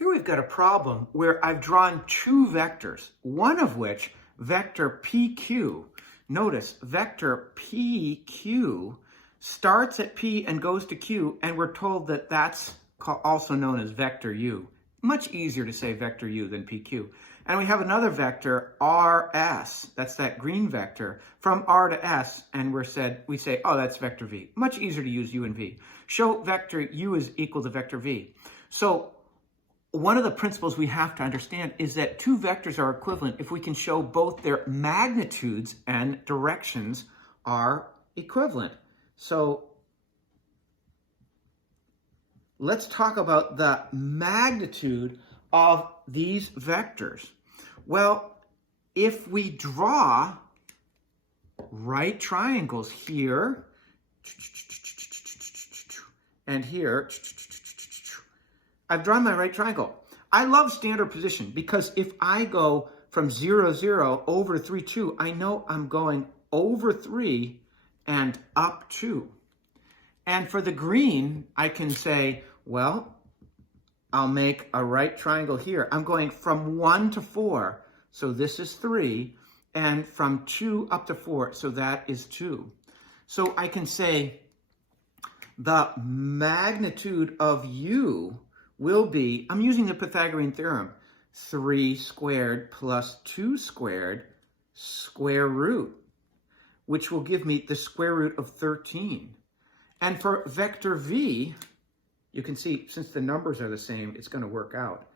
Here we've got a problem where I've drawn two vectors, one of which, vector PQ, notice vector PQ starts at P and goes to Q, and we're told that that's also known as vector U. Much easier to say vector U than PQ. And we have another vector, RS, that's that green vector, from R to S, and we say, oh, that's vector V. Much easier to use U and V. Show vector U is equal to vector V. So one of the principles we have to understand is that two vectors are equivalent if we can show both their magnitudes and directions are equivalent. So let's talk about the magnitude of these vectors. Well, if we draw right triangles here and here, I've drawn my right triangle. I love standard position because if I go from 0, 0 over 3, 2, I know I'm going over 3 and up 2. And for the green, I can say, well, I'll make a right triangle here. I'm going from 1 to 4, so this is 3, and from 2 up to 4, so that is 2. So I can say the magnitude of U will be, I'm using the Pythagorean theorem, 3 squared plus 2 squared square root, which will give me the square root of 13. And for vector V, you can see, since the numbers are the same, it's going to work out.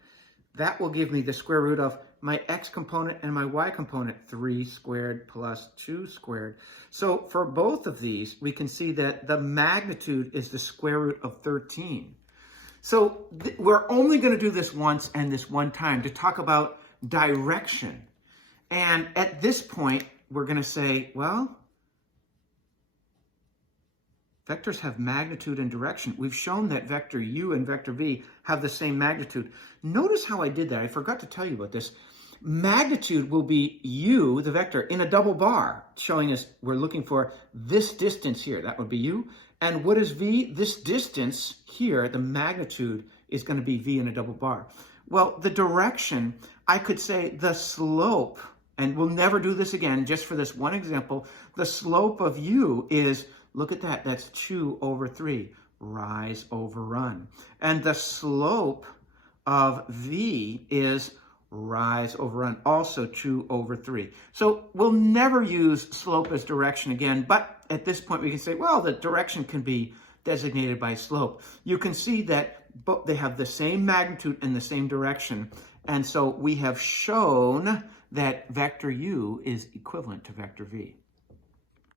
That will give me the square root of my x component and my y component, 3 squared plus 2 squared. So for both of these, we can see that the magnitude is the square root of 13. So we're only going to do this once and this one time to talk about direction. And at this point, we're going to say, well, vectors have magnitude and direction. We've shown that vector U and vector V have the same magnitude. Notice how I did that. I forgot to tell you about this. Magnitude will be U, the vector, in a double bar, showing us we're looking for this distance here. That would be U. And what is V? This distance here, the magnitude, is going to be V in a double bar. Well, the direction, I could say the slope, and we'll never do this again, just for this one example, the slope of U is, look at that, that's 2 over 3, rise over run. And the slope of V is rise over run, also 2 over 3. So we'll never use slope as direction again, but at this point we can say, well, the direction can be designated by slope. You can see that they have the same magnitude and the same direction, and so we have shown that vector U is equivalent to vector V.